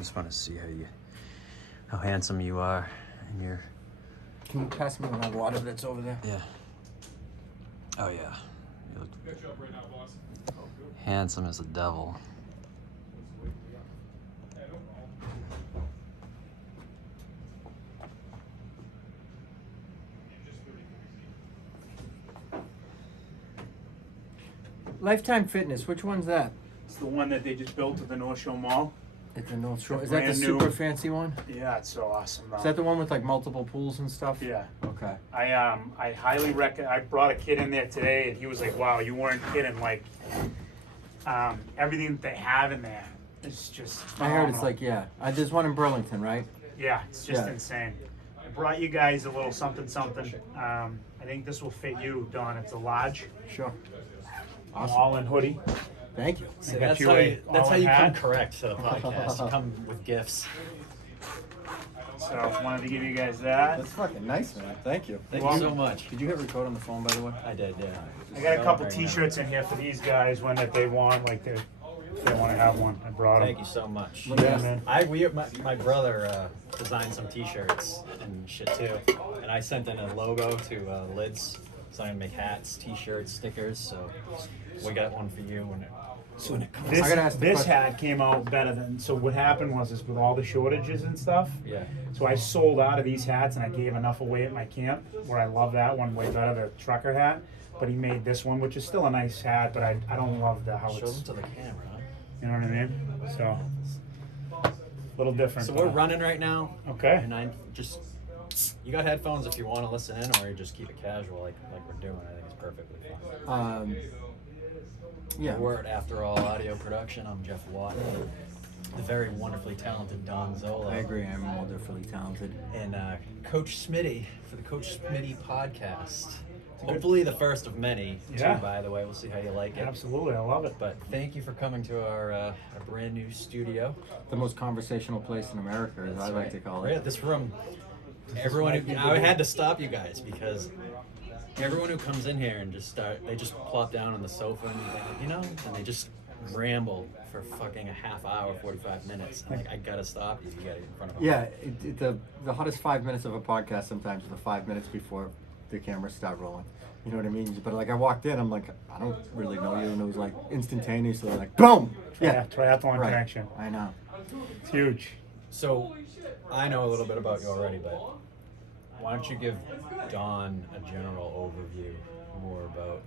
Just want to see how handsome you are in your. Can you pass me my water that's over there? Yeah. Oh yeah. You look handsome as a devil. Lifetime Fitness, which one's that? It's the one that they just built at the North Shore Mall. At the North Shore. Is Brand that the new. super fancy one? Yeah, it's so awesome. Is that the one with like multiple pools and stuff? Yeah. Okay. I highly recommend. I brought a kid in there today, and he was like, "Wow, you weren't kidding! Like, everything that they have in there is just." I heard it's phenomenal." like, yeah. There's one in Burlington, right? Yeah, it's just Yeah. insane. I brought you guys a little something. I think this will fit you, Don. It's a large, Sure. Awesome. all-in hoodie. Thank you. So I got that's you how a you, that's how all-in you come hat. correct to the podcast. You come with gifts. So I wanted to give you guys that. That's fucking nice, man. Thank you. Thank Well, you so much. Did you hit record on the phone, by the way? I did, yeah. I got a couple Very nice. T-shirts in here for these guys, one that they want, like if they want to have one. I brought them. Thank you so much. Yeah, man. My brother designed some T-shirts and shit too, and I sent in a logo to Lids, so I'm gonna make hats, T-shirts, stickers. So we got one for you when it comes. This, I gotta ask the this question. hat came out better than. So what happened was with all the shortages and stuff. Yeah. So I sold out of these hats and I gave enough away at my camp where I love that one way better, the trucker hat. But he made this one, which is still a nice hat, but I don't love how Show it's. them to the camera. Huh? You know what I mean? So a little different. So we're running right now, Okay. and you got headphones if you want to listen in, or you just keep it casual like we're doing. I think it's perfectly fine. Yeah. We're at After All Audio Production. I'm Jeff Watt, the very wonderfully talented Don Zola. I agree. I'm wonderfully talented. And Coach Smitty for the Coach Smitty podcast. Hopefully the first of many, Yeah. too, by the way. We'll see how you like it. Absolutely, I love it. But thank you for coming to our brand new studio. The most conversational place in America, as I like right. to call Yeah, it. this room, everyone who, I had to stop you guys because everyone who comes in here and they just plop down on the sofa and they just ramble for fucking a half hour, 45 minutes. I'm like, I gotta stop you. You gotta get in front of me. Yeah, the hottest 5 minutes of a podcast sometimes are the 5 minutes before the cameras start rolling. You know what I mean? But like I walked in, I'm like, I don't really know you, and it was like instantaneously like boom. Yeah, triathlon Right. connection. I know. It's huge. So, I know a little bit about you already, but why don't you give Don a general overview more about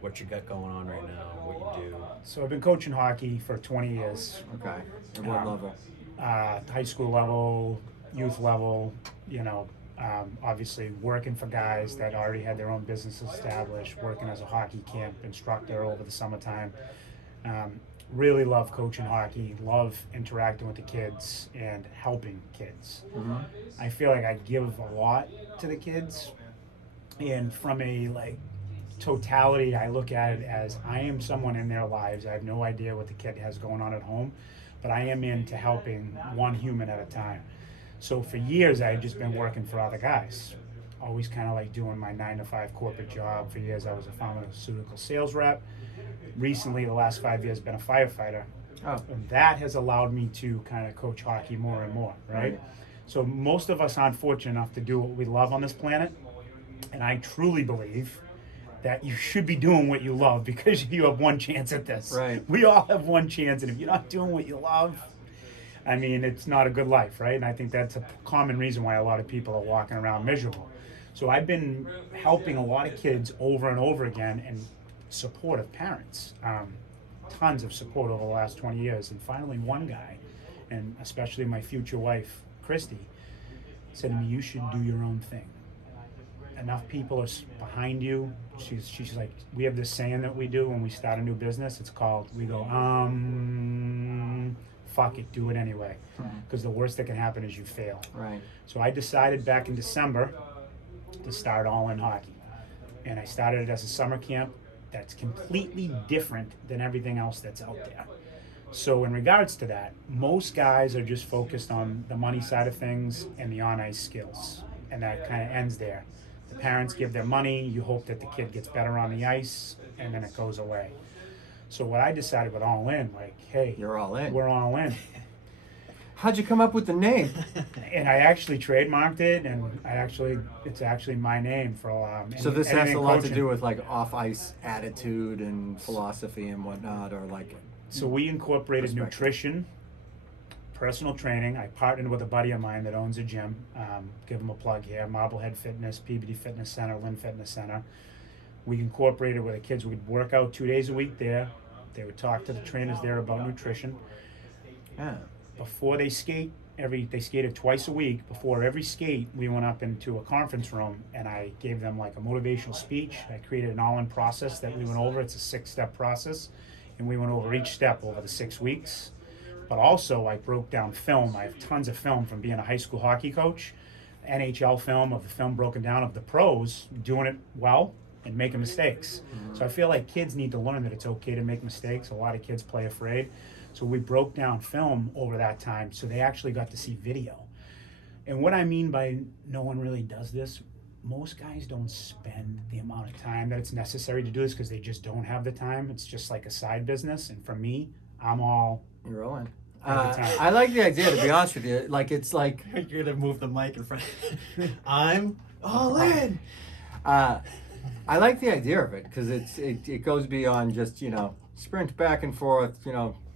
what you got going on right now, what you do. So I've been coaching hockey for 20 years. Okay. At what level? High school level, youth level, obviously working for guys that already had their own businesses established, working as a hockey camp instructor over the summertime. Really love coaching hockey, love interacting with the kids and helping kids. Mm-hmm. I feel like I give a lot to the kids, and from a totality, I look at it as I am someone in their lives. I have no idea what the kid has going on at home, but I am into helping one human at a time. So for years, I had just been working for other guys, always kind of doing my 9-to-5 corporate job. For years, I was a pharmaceutical sales rep. Recently, the last 5 years, been a firefighter. Oh. And that has allowed me to kind of coach hockey more and more, right? So most of us aren't fortunate enough to do what we love on this planet. And I truly believe that you should be doing what you love because you have one chance at this. Right. We all have one chance, and if you're not doing what you love, I mean, it's not a good life, right? And I think that's a common reason why a lot of people are walking around miserable. So I've been helping a lot of kids over and over again, and supportive parents, tons of support over the last 20 years. And finally, one guy, and especially my future wife, Christy, said to me, you should do your own thing. Enough people are behind you. She's like, we have this saying that we do when we start a new business. It's called, we go, fuck it, do it anyway. Because the worst that can happen is you fail. Right. So I decided back in December to start All In Hockey. And I started it as a summer camp that's completely different than everything else that's out there. So in regards to that, most guys are just focused on the money side of things and the on-ice skills. And that kind of ends there. The parents give their money, you hope that the kid gets better on the ice, and then it goes away. So what I decided with All In, hey, You're all in. we're all in. How'd you come up with the name? And I actually trademarked it, and it's actually my name for So this has anything a lot coaching. to do with like off-ice attitude and philosophy and whatnot, or like. So we incorporated Perspective. nutrition, personal training. I partnered with a buddy of mine that owns a gym. Give him a plug here: Marblehead Fitness, PBD Fitness Center, Lynn Fitness Center. We incorporated where the kids would work out 2 days a week there. They would talk to the trainers there about nutrition. Yeah. Before they skate, they skated twice a week. Before every skate, we went up into a conference room and I gave them like a motivational speech. I created an all-in process that we went over. It's a 6-step process, and we went over each step over the 6 weeks. But also, I broke down film. I have tons of film from being a high school hockey coach, NHL film of the film broken down of the pros doing it well and making mistakes. So I feel like kids need to learn that it's okay to make mistakes. A lot of kids play afraid. So we broke down film over that time, so they actually got to see video. And what I mean by no one really does this, most guys don't spend the amount of time that it's necessary to do this because they just don't have the time. It's just like a side business. And for me, I'm all You're rolling. every time. I like the idea, to be honest with you. Like, it's like, You're gonna move the mic in front. I'm all in. I like the idea of it because it goes beyond just, sprint back and forth,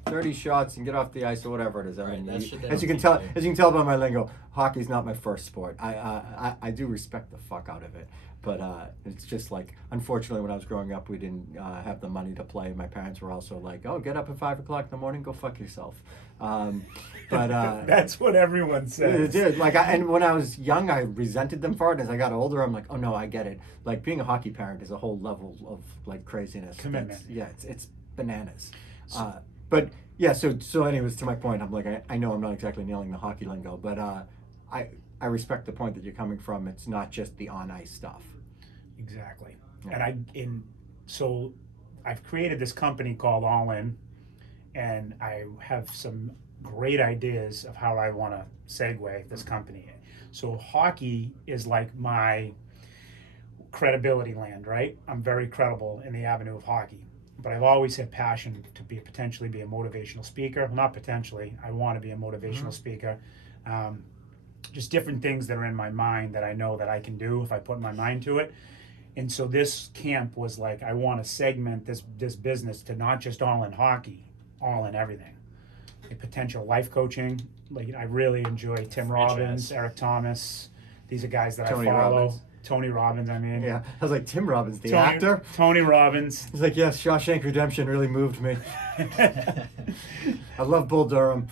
30 shots and get off the ice or whatever it is. I Right, mean, that shit they as you don't can tell, teach you. as you can tell by my lingo, hockey's not my first sport. I do respect the fuck out of it, but it's just like, unfortunately, when I was growing up, we didn't have the money to play. My parents were also like, "Oh, get up at 5 o'clock in the morning, go fuck yourself." But That's what everyone says. Dude, and when I was young, I resented them for it. As I got older, I'm like, oh no, I get it. Like, being a hockey parent is a whole level of like craziness. Commitment. It's bananas. But yeah, so anyways, to my point, I'm like, I know I'm not exactly nailing the hockey lingo, but I respect the point that you're coming from. It's not just the on ice stuff. Exactly. Yeah. So I've created this company called All In, and I have some great ideas of how I want to segue this company in. So hockey is like my credibility land, right? I'm very credible in the avenue of hockey, but I've always had passion to potentially be a motivational speaker. Well, not potentially, I want to be a motivational speaker. Just different things that are in my mind that I know that I can do if I put my mind to it. And so this camp was like, I want to segment this business to not just all in hockey, all in everything. Like potential life coaching. Like, I really enjoy Tim Robbins, Eric Thomas. These are guys that Tony I follow. Robbins. Tony Robbins, I mean. Yeah, I was like, Tim Robbins, the actor. Tony Robbins. He's like, yes, Shawshank Redemption really moved me. I love Bull Durham.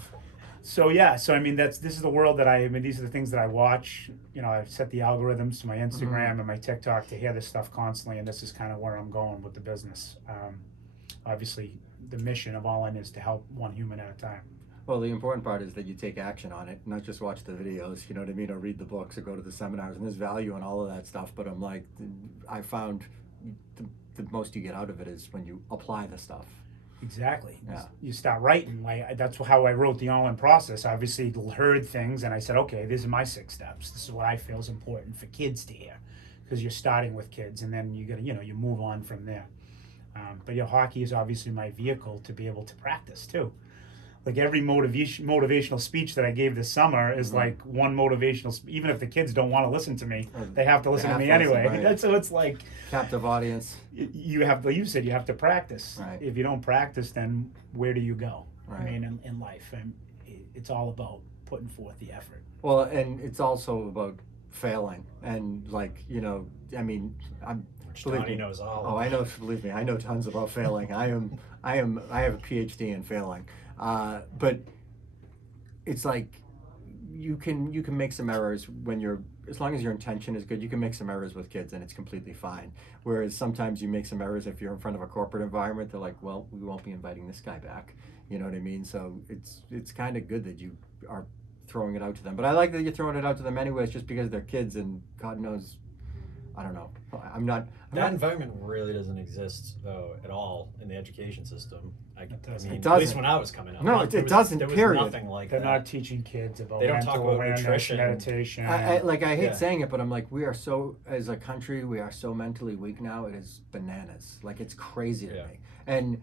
So I mean, this is the world these are the things that I watch. I've set the algorithms to my Instagram and my TikTok to hear this stuff constantly, and this is kind of where I'm going with the business. Obviously, the mission of All In is to help one human at a time. Well, the important part is that you take action on it, not just watch the videos, you know what I mean, or read the books or go to the seminars, and there's value in all of that stuff, but I'm like, I found the most you get out of it is when you apply the stuff. Exactly. Yeah. You start writing. Like, that's how I wrote the All In process. I obviously heard things, and I said, okay, these are my 6 steps. This is what I feel is important for kids to hear, because you're starting with kids, and then you move on from there. But hockey is obviously my vehicle to be able to practice too. Like, every motivational speech that I gave this summer is like one motivational. Even if the kids don't want to listen to me, they have to listen to me anyway. Right. So it's like Captive audience. you have. Like you said, you have to practice. Right. If you don't practice, then where do you go? Right. I mean, in life, and it's all about putting forth the effort. Well, and it's also about failing, and I mean, believe Johnny me. knows all. Oh, I know. Believe me, I know tons about failing. I have a PhD in failing. But it's like you can make some errors as long as your intention is good. You can make some errors with kids and it's completely fine. Whereas sometimes you make some errors if you're in front of a corporate environment. They're like, well, we won't be inviting this guy back. You know what I mean? So it's kind of good that you are throwing it out to them. But I like that you're throwing it out to them anyways, just because they're kids and God knows. I don't know. That environment really doesn't exist though at all in the education system. doesn't. It At doesn't. least when I was coming up. No, it doesn't, There was period. nothing like They're that. not teaching kids about They don't mental talk about awareness, nutrition. meditation. I hate Yeah. saying it, but I'm like, we are so, as a country, we are so mentally weak now. It is bananas. Like, it's crazy to Yeah. me. And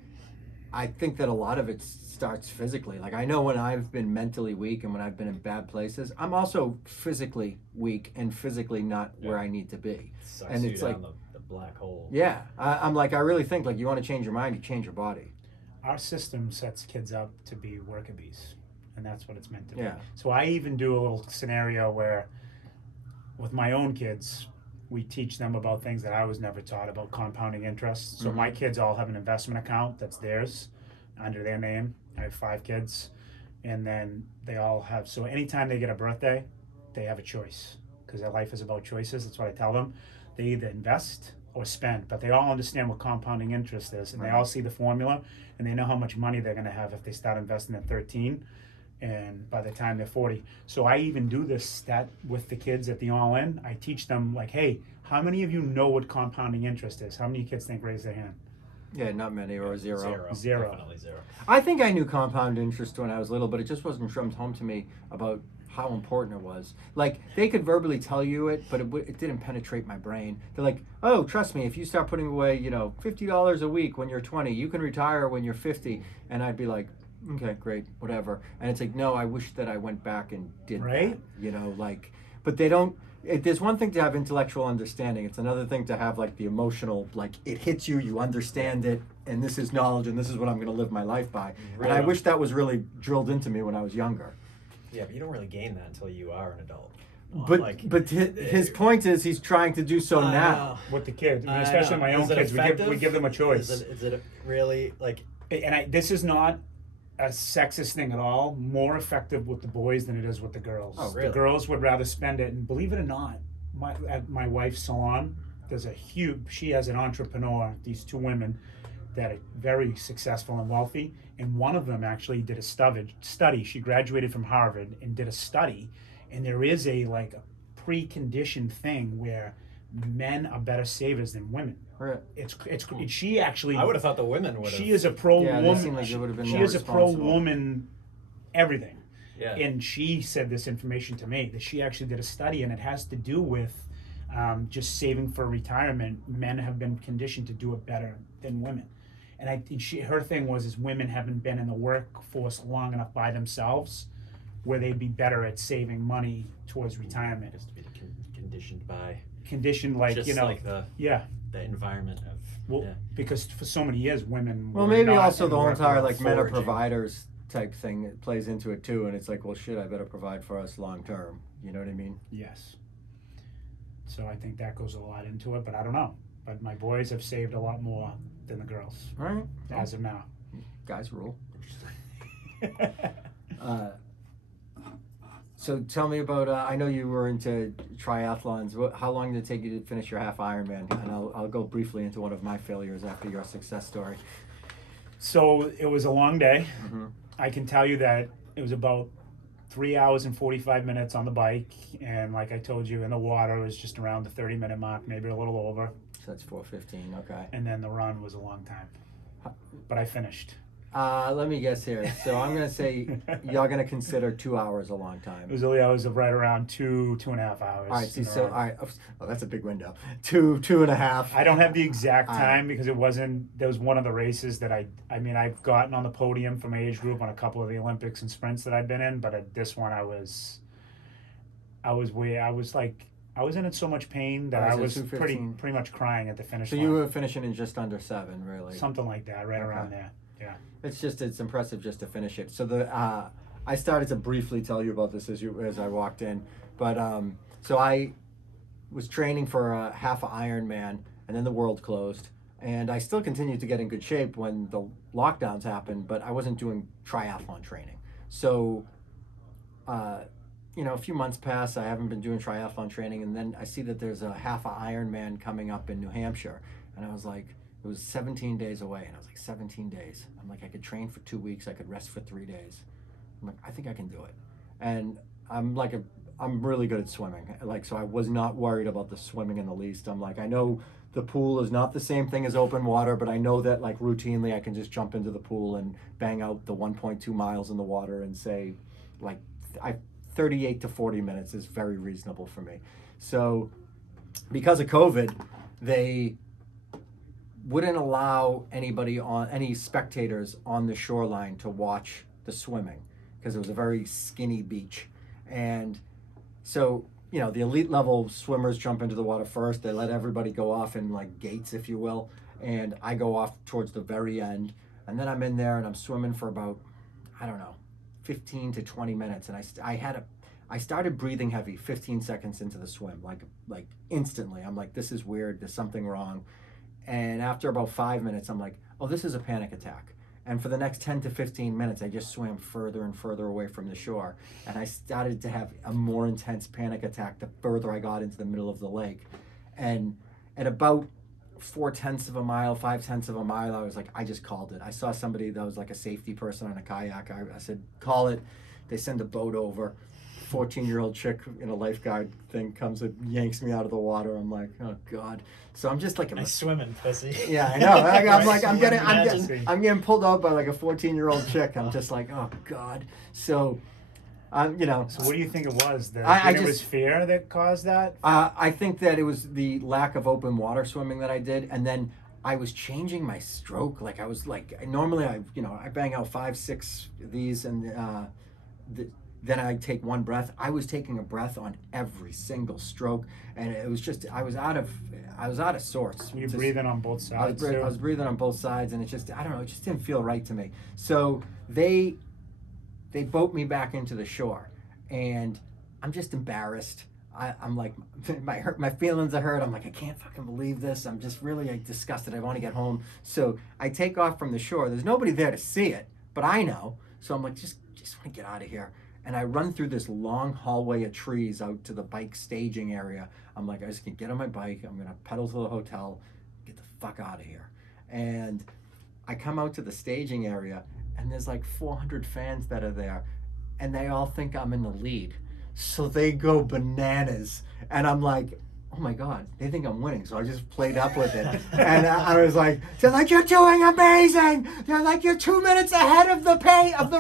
I think that a lot of it starts physically. Like I know when I've been mentally weak and when I've been in bad places, I'm also physically weak and physically not where I need to be. Sucks And you it's down like the black hole. yeah, I'm like I really think like you want to change your mind, you change your body. Our system sets kids up to be worker bees, and that's what it's meant to be. Yeah. So I even do a little scenario where, with my own kids, we teach them about things that I was never taught about compounding interest. So my kids all have an investment account that's theirs, under their name. I have 5 kids, and then they all have. So anytime they get a birthday, they have a choice because their life is about choices. That's what I tell them. They either invest or spend, but they all understand what compounding interest is, and they all see the formula, and they know how much money they're going to have if they start investing at 13 and by the time they're 40. So I even do this stat with the kids at the All In. I teach them like, hey, how many of you know what compounding interest is? How many kids think raise their hand? Yeah, not many or zero. Zero. Definitely zero. I think I knew compound interest when I was little, but it just wasn't drummed home to me about how important it was. Like they could verbally tell you it, but it didn't penetrate my brain. They're like, oh, trust me, if you start putting away, $50 a week when you're 20, you can retire when you're 50. And I'd be like, okay, great, whatever. And it's like, no, I wish that I went back and did Right? that. But they don't. There's one thing to have intellectual understanding. It's another thing to have like the emotional, like it hits you, you understand it, and this is knowledge, and this is what I'm going to live my life by. Right. And I wish that was really drilled into me when I was younger. Yeah, but you don't really gain that until you are an adult. But his point is he's trying to do so I now. know. With the kids, I especially know. my own Is it kids, we effective? give them a choice. Is it really like? And this is not a sexist thing at all. More effective with the boys than it is with the girls. Oh, really? The girls would rather spend it, and believe it or not, at my wife's salon, there's she has an entrepreneur, these 2 women that are very successful and wealthy, and one of them actually did a study. She graduated from Harvard and did a study, and there is a preconditioned thing where men are better savers than women. Right. She actually. I would have thought the women would have. She is a pro Yeah, they woman. seem like they would have been She more is a pro responsible. woman. Everything. Yeah. And she said this information to me that she actually did a study, and it has to do with just saving for retirement. Men have been conditioned to do it better than women, and her thing was women haven't been in the workforce long enough by themselves, where they'd be better at saving money towards retirement. Has to be conditioned by Conditioned like just like the environment of. Well, yeah. because for so many years women. Well, were maybe not also in the whole entire workforce. men are foraging. providers type thing that plays into it too, and it's like, well, shit, I better provide for us long term. You know what I mean? Yes. So I think that goes a lot into it, but I don't know. But my boys have saved a lot more than the girls All right, as of now. guys rule. So tell me about. I know you were into triathlons. How long did it take you to finish your half Ironman? And I'll go briefly into one of my failures after your success story. So it was a long day. Mm-hmm. I can tell you that it was about 3 hours and 45 minutes on the bike, and like I told you, in the water it was just around the 30-minute mark, maybe a little over. So that's 4:15. Okay. And then the run was a long time, but I finished. Let me guess here. So I'm gonna say you're gonna consider 2 hours a long time. It was only hours of right around 2.5 hours. All right. See, in a so all run. right. Oh, that's a big window. Two and a half. I don't have the exact All time because it wasn't. There was one of the races that I mean, I've gotten on the podium for my age group on a couple of the Olympics and sprints that I've been in, but at this one I was in so much pain that I was pretty 2:15. much crying at the finish So line. you were finishing in just under 7, really. Something like that, right Okay. around there. Yeah. It's impressive just to finish it. So I started to briefly tell you about this as I walked in, but so I was training for a half Ironman, and then the world closed, and I still continued to get in good shape when the lockdowns happened, but I wasn't doing triathlon training. So, a few months pass, I haven't been doing triathlon training, and then I see that there's a half Ironman coming up in New Hampshire, and I was like, it was 17 days away, and I was like, 17 days. I'm like, I could train for 2 weeks, I could rest for 3 days. I'm like, I think I can do it. And I'm really good at swimming. So I was not worried about the swimming in the least. I'm like, I know the pool is not the same thing as open water, but I know that routinely I can just jump into the pool and bang out the 1.2 miles in the water and say 38 to 40 minutes is very reasonable for me. So because of COVID, they wouldn't allow any spectators on the shoreline to watch the swimming because it was a very skinny beach. And so, the elite level swimmers jump into the water first. They let everybody go off in like gates, if you will. And I go off towards the very end. And then I'm in there and I'm swimming for about, I don't know, 15 to 20 minutes. And I started breathing heavy 15 seconds into the swim, like instantly. I'm like, this is weird. There's something wrong. And after about 5 minutes, I'm like, oh, this is a panic attack. And for the next 10 to 15 minutes, I just swam further and further away from the shore. And I started to have a more intense panic attack the further I got into the middle of the lake. And at about 4/10 of a mile, 5/10 of a mile, I was like, I just called it. I saw somebody that was like a safety person on a kayak. I said, call it. They send a boat over. 14-year-old chick in a lifeguard thing comes and yanks me out of the water. I'm like, oh God. So I'm just like, Nice swimming, pussy. yeah, I know. I'm getting pulled out by like a 14-year-old chick. I'm just like, oh God. So, So what do you think it was? It was fear that caused that? I think that it was the lack of open water swimming that I did, and then I was changing my stroke. Like I was like, normally I bang out 5, 6 of these, and then I take one breath. I was taking a breath on every single stroke, and it was just I was out of sorts. Were you breathing on both sides? I was breathing on both sides, and it just I don't know. It just didn't feel right to me. So they boat me back into the shore, and I'm just embarrassed. I'm like, my feelings are hurt. I'm like, I can't fucking believe this. I'm just really disgusted. I want to get home. So I take off from the shore. There's nobody there to see it, but I know. So I'm like, just want to get out of here. And I run through this long hallway of trees out to the bike staging area. I'm like, I just can get on my bike. I'm going to pedal to the hotel, get the fuck out of here. And I come out to the staging area, and there's like 400 fans that are there, and they all think I'm in the lead. So they go bananas. And I'm like, oh my God, they think I'm winning. So I just played up with it. And I was like, they're like, you're doing amazing. They're like, you're 2 minutes ahead of the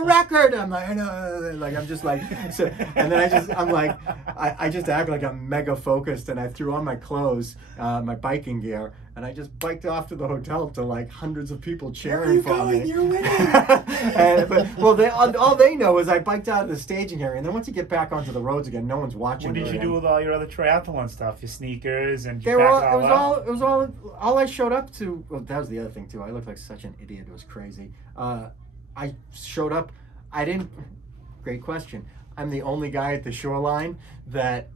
record. I'm like, I know. Like, I'm just like, so, and then I'm like, I just act like I'm mega focused, and I threw on my clothes, my biking gear, and I just biked off to the hotel to like hundreds of people cheering for me. You're winning. All they know is I biked out of the staging area, and then once you get back onto the roads again, no one's watching. What did you do with all your other triathlon stuff? Your sneakers and it was all I showed up to. Well, that was the other thing too. I looked like such an idiot. It was crazy. I showed up. Great question. I'm the only guy at the shoreline that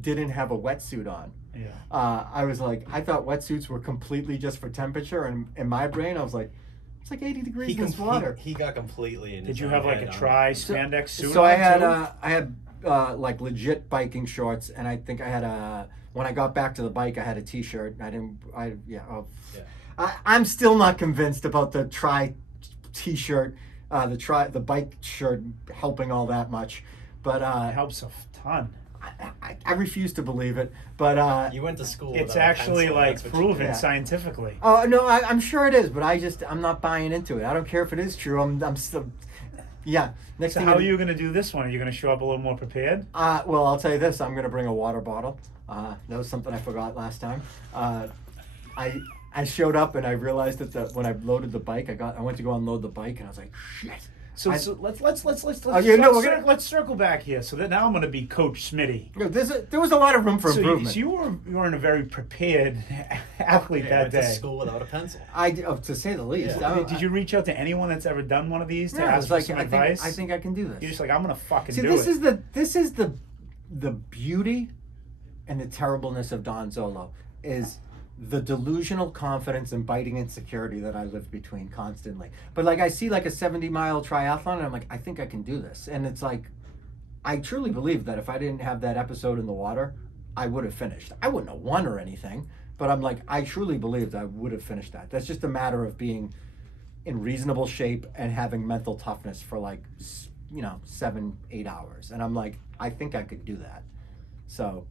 didn't have a wetsuit on. Yeah. I was like, I thought wetsuits were completely just for temperature, and in my brain, I was like, it's like 80 degrees in this water. He got completely in. Did you have like a spandex suit? So I had like legit biking shorts, and I think I had when I got back to the bike, I had a t-shirt. I'm still not convinced about the t-shirt, the bike shirt helping all that much, but it helps a ton. I refuse to believe it, but you went to school. It's actually like proven scientifically. Oh no, I'm sure it is, but I'm not buying into it. I don't care if it is true. I'm still, yeah. Next so thing how are you going to do this one? Are you going to show up a little more prepared? Well, I'll tell you this. I'm going to bring a water bottle. That was something I forgot last time. I showed up and I realized that when I loaded the bike, I went to go unload the bike, and I was like, shit. So let's circle back here. So that now I'm going to be Coach Smitty. There was a lot of room for improvement. So you weren't a very prepared athlete that day. Went to school without a pencil. To say the least. Yeah. Did you reach out to anyone that's ever done one of these to ask for like, some advice? I think I can do this. You're just like, I'm going to fucking do it. This is the beauty and the terribleness of Don Zolo is the delusional confidence and biting insecurity that I live between constantly. But like I see like a 70-mile triathlon, and I'm like, I think I can do this. And it's like, I truly believe that if I didn't have that episode in the water, I would have finished. I wouldn't have won or anything, but I'm like, I truly believed I would have finished that. That's just a matter of being in reasonable shape and having mental toughness for like, 7-8 hours. And I'm like, I think I could do that. So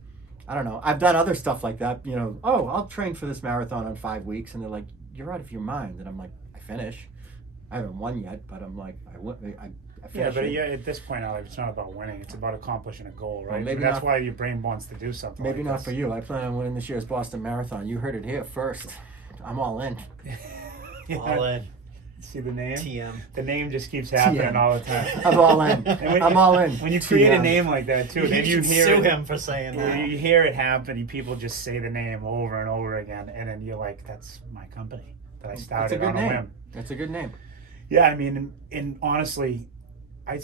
I don't know. I've done other stuff like that. I'll train for this marathon in 5 weeks, and they're like, "You're out of your mind." And I'm like, "I finish. I haven't won yet, but I'm like, I finish." Yeah, but at this point, Alex, it's not about winning. It's about accomplishing a goal, right? Well, maybe that's why your brain wants to do something. Maybe like not this. for you. I plan on winning this year's Boston Marathon. You heard it here first. I'm all in. All in. See the name? TM. The name just keeps happening TM. all the time. I'm all in. And I'm all in. When you create a TM. name like that too, then you should hear sue it, him for saying that. you hear it happen. People just say the name over and over again, and then you're like, "That's my company that I It's a started good on a name. whim." That's a good name. Yeah, I mean, and honestly, I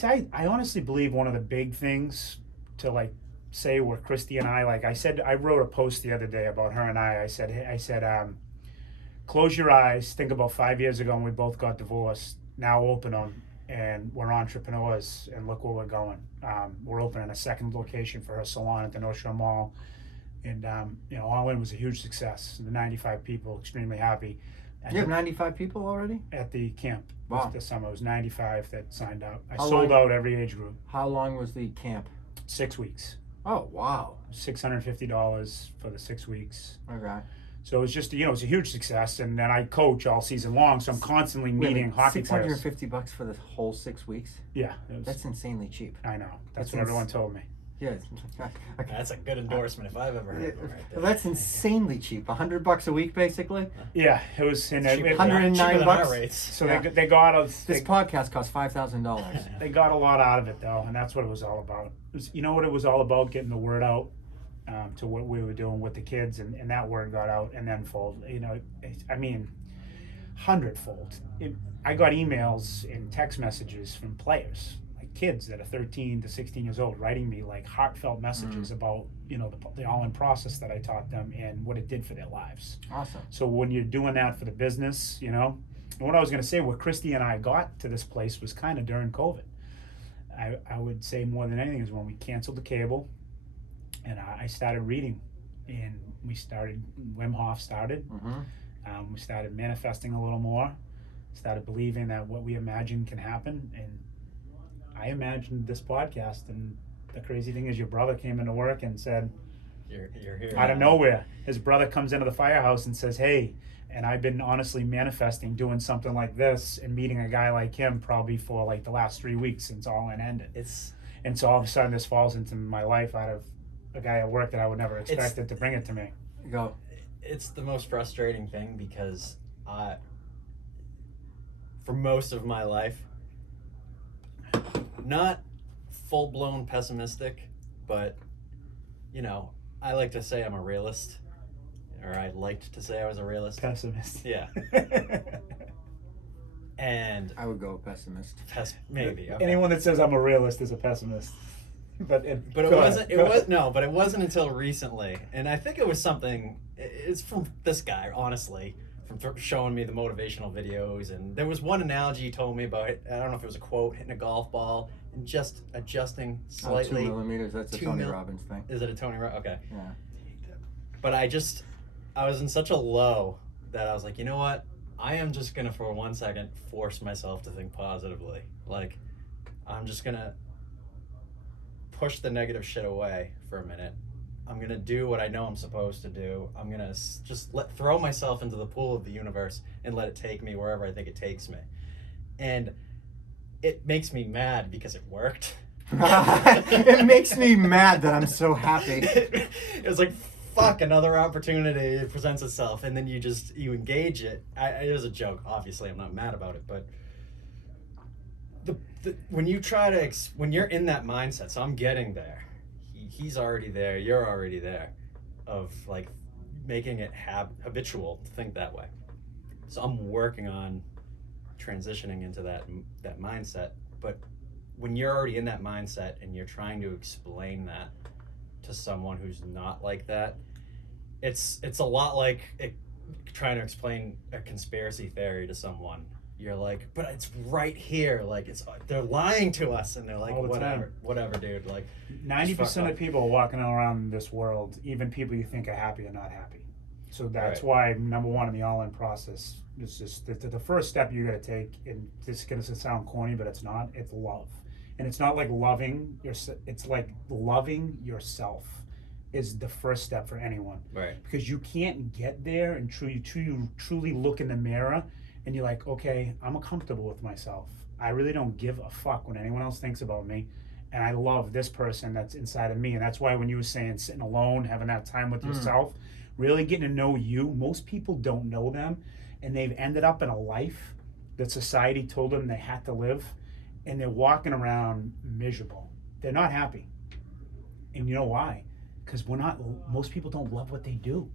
honestly believe one of the big things to like say where Christy and I, like I said, I wrote a post the other day about her and I said, close your eyes, think about 5 years ago when we both got divorced. Now open them, and we're entrepreneurs, and look where we're going. We're opening a second location for her salon at the North Shore Mall, and All In was a huge success. The 95 people, extremely happy. You have 95 people already? At the camp. Wow. This summer, it was 95 that signed up. I How sold long- out every age group. How long was the camp? 6 weeks. Oh, wow. $650 for the 6 weeks. Okay. So it's just, it's a huge success. And then I coach all season long, so I'm constantly meeting hockey players. $650 for the whole 6 weeks? Yeah. It was, That's insanely cheap. I know. That's That's what everyone told me. Yeah. Okay. That's a good endorsement if I've ever heard one right there. That's insanely cheap. $100 a week, basically. Yeah, it was. And Cheaper than- 109 cheaper than our bucks. rates. so Yeah. they got us. This podcast costs $5,000. They got a lot out of it though, and that's what it was all about. You know what it was all about? Getting the word out to what we were doing with the kids, and that word got out, and then fold. I mean, hundredfold. I got emails and text messages from players, like kids that are 13 to 16 years old, writing me like heartfelt messages about the all-in process that I taught them and what it did for their lives. Awesome. So when you're doing that for the business, and what I was going to say, where Christy and I got to this place was kind of during COVID. I would say more than anything is when we canceled the cable, and I started reading, and Wim Hof started. Mm-hmm. We started manifesting a little more, started believing that what we imagine can happen, and I imagined this podcast. And the crazy thing is, your brother came into work and said, You're here. out of nowhere, his brother comes into the firehouse and says, "Hey," and I've been honestly manifesting doing something like this and meeting a guy like him probably for like the last 3 weeks since All In ended. And so all of a sudden this falls into my life out of a guy at work that I would never expected to bring it to me. Go. It's the most frustrating thing because for most of my life, not full-blown pessimistic, but I like to say I'm a realist, or I liked to say I was a realist. Pessimist. Yeah. And I would go pessimist. maybe okay. Anyone that says I'm a realist is a pessimist. But it wasn't until recently, and I think it was something. It's from this guy, honestly, from showing me the motivational videos, and there was one analogy he told me about. I don't know if it was a quote, hitting a golf ball and just adjusting slightly. 2 millimeters. That's a 2 Tony mil- Robbins thing. Is it a Tony Robbins? Okay. Yeah. But I was in such a low that I was like, you know what? I am just gonna, for 1 second, force myself to think positively. Like, I'm just gonna push the negative shit away for a minute. I'm gonna do what I know I'm supposed to do. I'm gonna just throw myself into the pool of the universe and let it take me wherever I think it takes me. And it makes me mad because it worked. It makes me mad that I'm so happy. It was like, fuck, another opportunity presents itself, and then you engage it. It was a joke, obviously. I'm not mad about it, but when you're in that mindset, so I'm getting there. He's already there. You're already there, of like making it habitual to think that way. So I'm working on transitioning into that mindset. But when you're already in that mindset and you're trying to explain that to someone who's not like that, it's a lot like trying to explain a conspiracy theory to someone. You're like, but it's right here. Like, they're lying to us, and they're like, whatever, dude. Like, 90% of people walking around this world, even people you think are happy, are not happy. So that's why number one in the all-in process is just the first step you got to take. And this is going to sound corny, but it's not. It's love, and it's not like loving it's like loving yourself is the first step for anyone. Right. Because you can't get there and truly look in the mirror and you're like, okay, I'm comfortable with myself. I really don't give a fuck what anyone else thinks about me. And I love this person that's inside of me. And that's why when you were saying sitting alone, having that time with yourself, really getting to know you. Most people don't know them, and they've ended up in a life that society told them they had to live, and they're walking around miserable. They're not happy. And you know why? Because most people don't love what they do.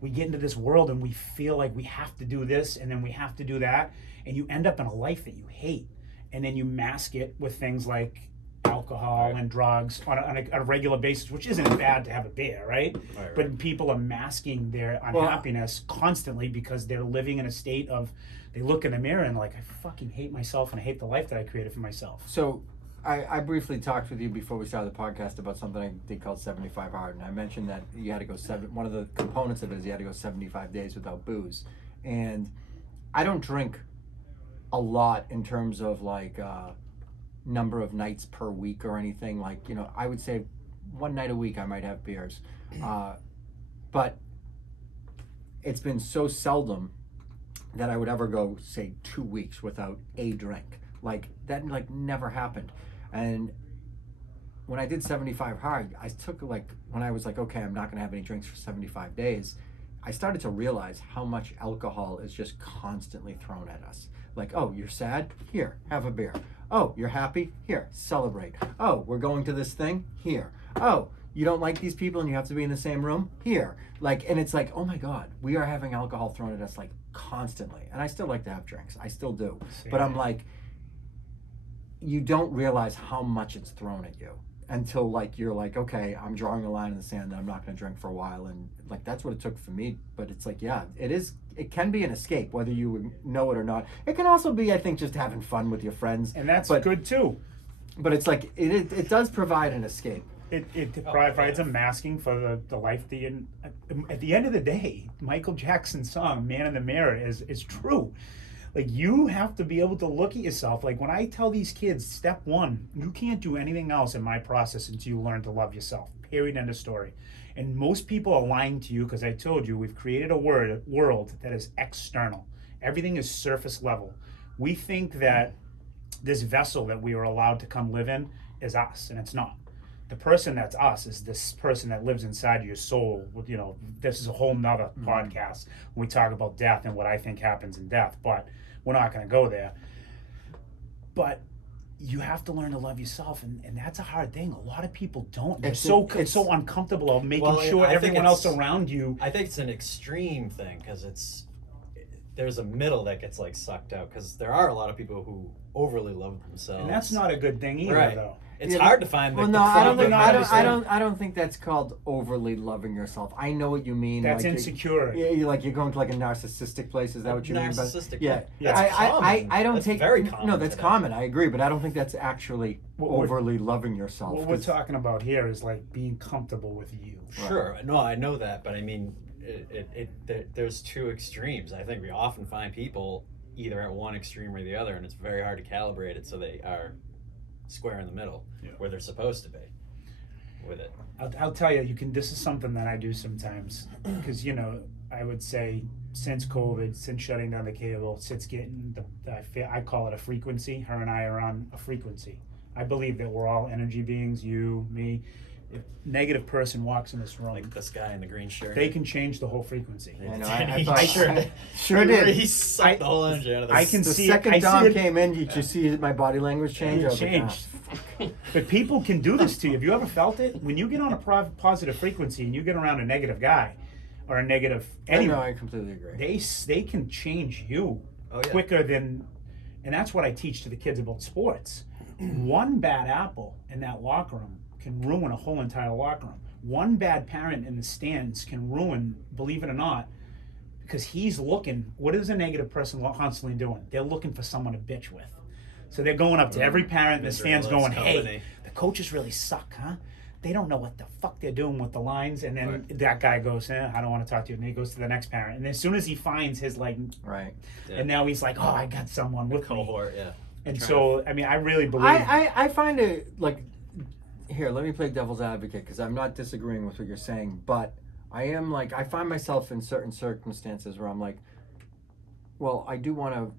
We get into this world and we feel like we have to do this and then we have to do that, and you end up in a life that you hate, and then you mask it with things like alcohol and drugs on a regular basis, which isn't bad to have a beer, right? But people are masking their unhappiness constantly because they're living in a state of, they look in the mirror and like, I fucking hate myself and I hate the life that I created for myself. So I briefly talked with you before we started the podcast about something I did called 75 Hard, and I mentioned that you had to go one of the components of it is you had to go 75 days without booze. And I don't drink a lot in terms of like number of nights per week or anything. Like, you know, I would say one night a week I might have beers. But it's been so seldom that I would ever go, say, 2 weeks without a drink. Like, that like never happened. And when I did 75 Hard, I took like, when I was like, okay, I'm not gonna have any drinks for 75 days, I started to realize how much alcohol is just constantly thrown at us. Like, oh, you're sad? Here, have a beer. Oh, you're happy? Here, celebrate. Oh, we're going to this thing? Here. Oh, you don't like these people and you have to be in the same room? Here. Like, and it's like, oh my God, we are having alcohol thrown at us like constantly. And I still like to have drinks. I still do. But I'm like, you don't realize how much it's thrown at you until like you're like, okay, I'm drawing a line in the sand that I'm not going to drink for a while. And like, that's what it took for me. But it's like, yeah, it can be an escape, whether you know it or not. It can also be, I think, just having fun with your friends. And that's good too. But it's like, it does provide an escape. It provides a masking for the life at the end of the day, Michael Jackson's song "Man in the Mirror" is true. Like, you have to be able to look at yourself. Like, when I tell these kids, step one, you can't do anything else in my process until you learn to love yourself. Period. End of story. And most people are lying to you because I told you we've created a world that is external. Everything is surface level. We think that this vessel that we are allowed to come live in is us, and it's not. The person that's us is this person that lives inside your soul. You know, this is a whole nother podcast when we talk about death and what I think happens in death, but we're not going to go there. But you have to learn to love yourself, and that's a hard thing. A lot of people don't. They're so uncomfortable of making sure everyone else around you. I think it's an extreme thing because there's a middle that gets like sucked out because there are a lot of people who overly love themselves, and that's not a good thing either, though. It's hard to find. Well, no, I don't think that's called overly loving yourself. I know what you mean. That's like insecurity. You're going to like a narcissistic place. Is that what you mean? Narcissistic. Yeah. That's common. I don't that's take. Very common. No, that's common. I agree, but I don't think that's actually overly loving yourself. What we're talking about here is like being comfortable with you. Sure. No, I know that, but I mean, there's two extremes. I think we often find people either at one extreme or the other, and it's very hard to calibrate it so they are square in the middle where they're supposed to be with it. I'll tell you, this is something that I do sometimes because, you know, I would say since COVID, since shutting down the cable, since getting I call it a frequency. Her and I are on a frequency. I believe that we're all energy beings, you, me. If a negative person walks in this room, like this guy in the green shirt, they can change the whole frequency. I know. I sure did. He sucked the whole energy out of this. I can the see second it. Dom came in, you just see my body language change. It changed. But people can do this to you. Have you ever felt it? When you get on a positive frequency and you get around a negative guy or a negative anyone, I completely agree. They can change you quicker than, and that's what I teach to the kids about sports. One bad apple in that locker room can ruin a whole entire locker room. One bad parent in the stands can ruin, believe it or not, because he's looking. What is a negative person constantly doing? They're looking for someone to bitch with. So they're going up to every parent in the stands going, hey, the coaches really suck, huh? They don't know what the fuck they're doing with the lines. And then that guy goes, I don't want to talk to you. And he goes to the next parent. And as soon as he finds his, and now he's like, oh, I got someone with cohort, me. And so, I mean, I really believe. I find it like, here, let me play devil's advocate because I'm not disagreeing with what you're saying, but I am like, I find myself in certain circumstances where I'm like, well, I do want to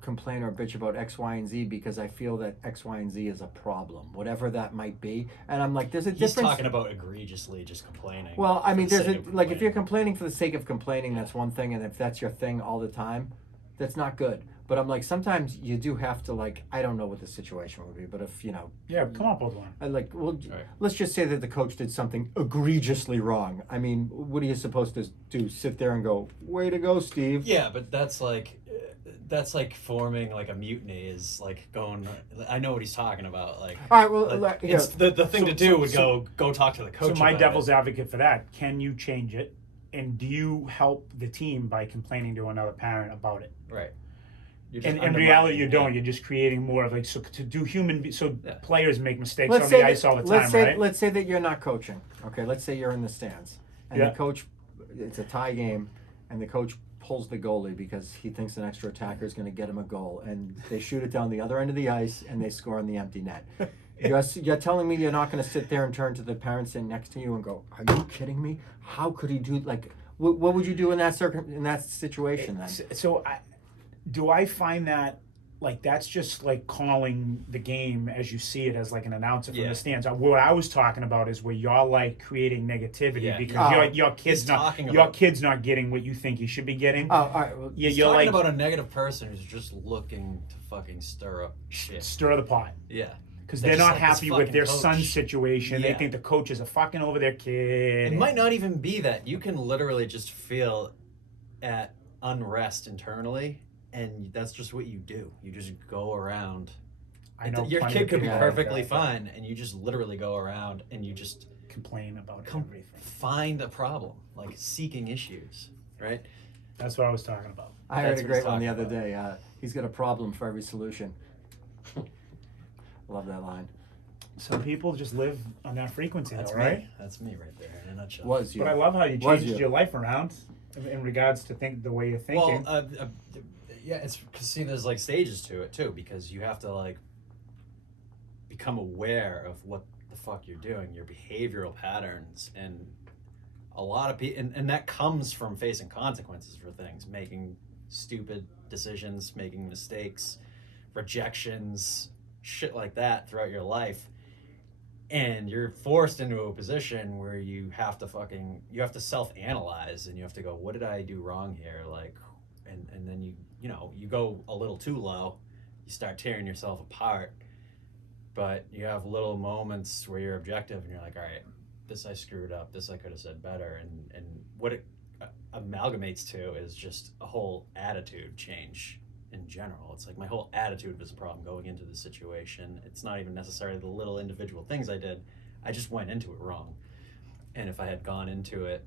complain or bitch about X, Y, and Z because I feel that X, Y, and Z is a problem, whatever that might be. And I'm like, there's a He's difference. talking about egregiously just complaining. Well, I mean, for the there's sake of like if you're complaining. complaining for the sake of complaining, that's one thing, and if that's your thing all the time, that's not good. But I'm like, sometimes you do have to, like, I don't know what the situation would be, but if Yeah, come up with one. I like, well, Right. let's just say that the coach did something egregiously wrong. I mean, what are you supposed to do? Sit there and go, "Way to go, Steve"? Yeah, but that's like forming like a mutiny is like going. I know what he's talking about. Like, All right, well, like, here. it's the thing to do would go talk to the coach. So my about devil's it. advocate for that, can you change it? And do you help the team by complaining to another parent about it? Right. You're just And in undermining reality, you it. don't. You're just creating more of like, so to do Yeah. players make mistakes Let's on say the ice all the time, right? let's say that you're not coaching. Okay, let's say you're in the stands, and Yeah. the coach, it's a tie game, and the coach pulls the goalie because he thinks an extra attacker is going to get him a goal, and they shoot it down the other end of the ice, and they score on the empty net. You're telling me you're not going to sit there and turn to the parent sitting next to you and go, "Are you kidding me? How could he do like?" What would you do in that situation then? So do I find that like that's just like calling the game as you see it as like an announcer from Yeah. the stands? What I was talking about is where you're like creating negativity Yeah. because Oh. your kid's He's not talking your about- kid's not getting what you think he should be getting. Oh, all right. Well, you're He's talking like about a negative person who's just looking to fucking stir up shit. stir the pot. Yeah. Because They're they're just not like this happy with fucking their coach. son's situation. They Yeah. think the coaches are fucking over their kid. It might not even be that. You can literally just feel at unrest internally, and that's just what you do. You just go around. I know Your plenty kid of could be people perfectly like that. fine, and you just literally go around and you just Complain about everything. find a problem, like seeking issues, right? That's what I was talking about. I heard That's a what he's great one the talking other day. He's got a problem for every solution. Love that line. Some people just live on that frequency, That's though, me. right? That's me right there in a nutshell. Was you? But I love how you Was changed you? your life around in regards to the way you're thinking. Well, yeah, it's because see, there's like stages to it too, because you have to like become aware of what the fuck you're doing, your behavioral patterns, and a lot of people, and that comes from facing consequences for things, making stupid decisions, making mistakes, rejections, shit like that throughout your life. And you're forced into a position where you have to self-analyze, and you have to go, what did I do wrong here? Like, and then you go a little too low, you start tearing yourself apart. But you have little moments where you're objective and you're like, all right, this I screwed up, this I could have said better. And what it amalgamates to is just a whole attitude change in general. It's like my whole attitude was a problem going into the situation. It's not even necessarily the little individual things I did. I just went into it wrong. And if I had gone into it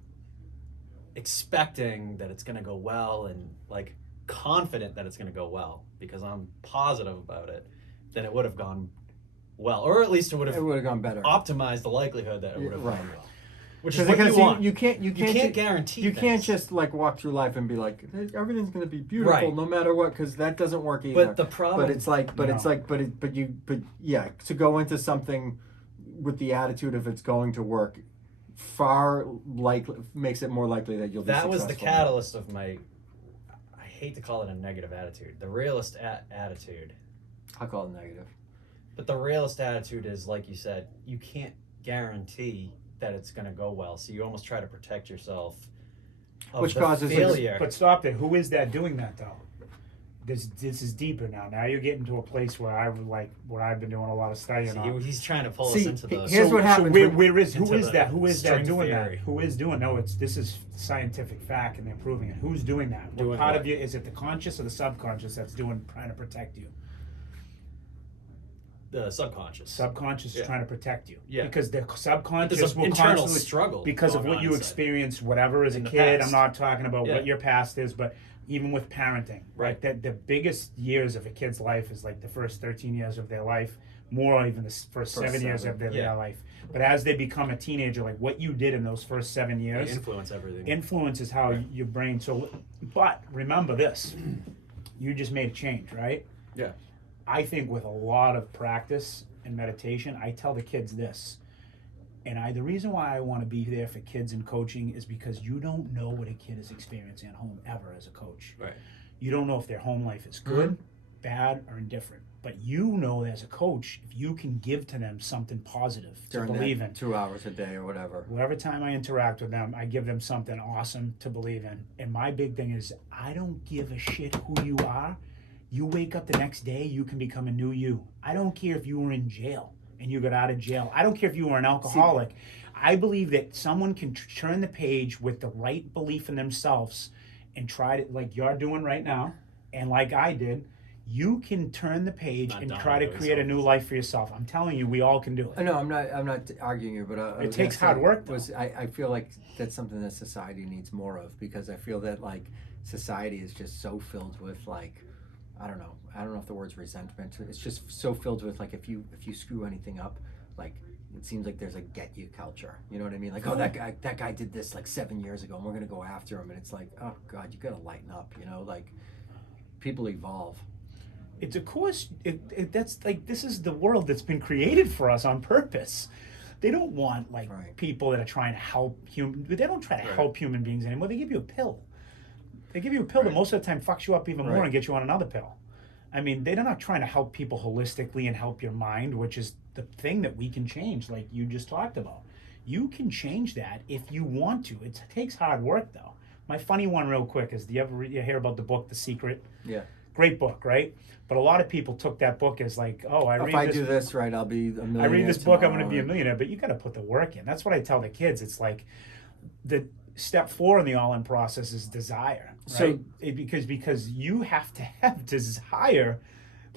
expecting that it's going to go well and like confident that it's going to go well because I'm positive about it, then it would have gone well, or at least it would have gone better. optimized the likelihood that it would have Right. gone well. Which is what Because you want. you can't guarantee. You can't things. just like walk through life and be like everything's going to be beautiful Right. no matter what, because that doesn't work either. But the problem. But it's like, No. yeah, to go into something with the attitude of it's going to work, far likely makes it more likely that you'll be that was the successful. catalyst of my. I hate to call it a negative attitude. The realist attitude. I'll call it negative. But the realist attitude is, like you said, you can't guarantee that it's going to go well. So you almost try to protect yourself of Which the causes failure. But stop there. Who is that doing that though? This is deeper now. Now you're getting to a place where I've been doing a lot of studying See, on. he's trying to pull us See, into the. here's what happens who when- is into that? the Who is that string doing theory. that? Who is doing? No, this is scientific fact, and they're proving it. Who's doing that? What Doing part what? of you is it? The conscious or the subconscious that's trying to protect you? The subconscious. Subconscious Yeah. is trying to protect you. Yeah. Because the subconscious There's an will internal constantly struggle because of going what on you inside. experienced, whatever as a In the kid. past. I'm not talking about Yeah. what your past is, but even with parenting, Right. That the biggest years of a kid's life is like the first 13 years of their life, more even the first 7 years of their Yeah. life. But as they become a teenager, like what you did in those first 7 They years influence everything. influences how your brain. So, but remember this: you just made a change, right? Yeah. I think with a lot of practice and meditation, I tell the kids this. And the reason why I want to be there for kids in coaching is because you don't know what a kid is experiencing at home ever as a coach. Right. You don't know if their home life is good bad or indifferent. But you know, as a coach, if you can give to them something positive During to believe that in, 2 hours a day or whatever. whatever time I interact with them, I give them something awesome to believe in. And my big thing is, I don't give a shit who you are. You wake up the next day, you can become a new you. I don't care if you were in jail and you got out of jail. I don't care if you were an alcoholic. I believe that someone can turn the page with the right belief in themselves and try to, like you're doing right now, and like I did, you can turn the page and try to create a new life for yourself. I'm telling you, we all can do it. No, I'm not arguing you, but It takes hard work, though. I feel like that's something that society needs more of, because I feel that like society is just so filled with like, I don't know if the word's resentment. It's just so filled with like, if you screw anything up, like it seems like there's a get you culture. You know what I mean? Like, oh, that guy did this like 7 years ago, and we're gonna go after him. And it's like, oh God, you gotta lighten up. You know, like people evolve. It's of course that's like, this is the world that's been created for us on purpose. They don't want like people that are trying to help they don't try to help human beings anymore. They give you a pill. They give you a pill that most of the time fucks you up even more and gets you on another pill. I mean, they're not trying to help people holistically and help your mind, which is the thing that we can change, like you just talked about. You can change that if you want to. It takes hard work, though. My funny one real quick is, do you ever hear about the book, The Secret? Yeah. Great book, right? But a lot of people took that book as like, oh, if I do this right, I'll be a millionaire. I read this book, I'm tomorrow. going to be a millionaire. But you got to put the work in. That's what I tell the kids. It's like the step 4 in the all-in process is desire, right? Because you have to have desire,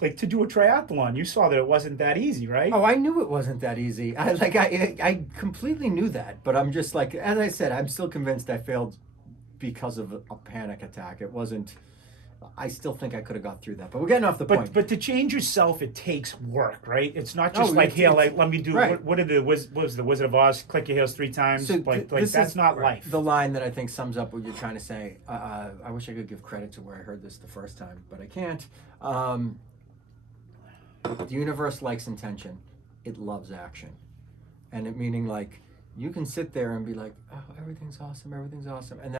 like to do a triathlon. You saw that it wasn't that easy, right? Oh, I knew it wasn't that easy. I completely knew that, but I'm just like, as I said, I'm still convinced I failed because of a panic attack. It wasn't. I still think I could have got through that, but we're getting off the point. But to change yourself, it takes work, right? It's not just let me do. Right. What did what was the Wizard of Oz? Click your heels 3 times. So That's not life. The line that I think sums up what you're trying to say. I wish I could give credit to where I heard this the first time, but I can't. The universe likes intention. It loves action, and it meaning like you can sit there and be like, oh, everything's awesome, and then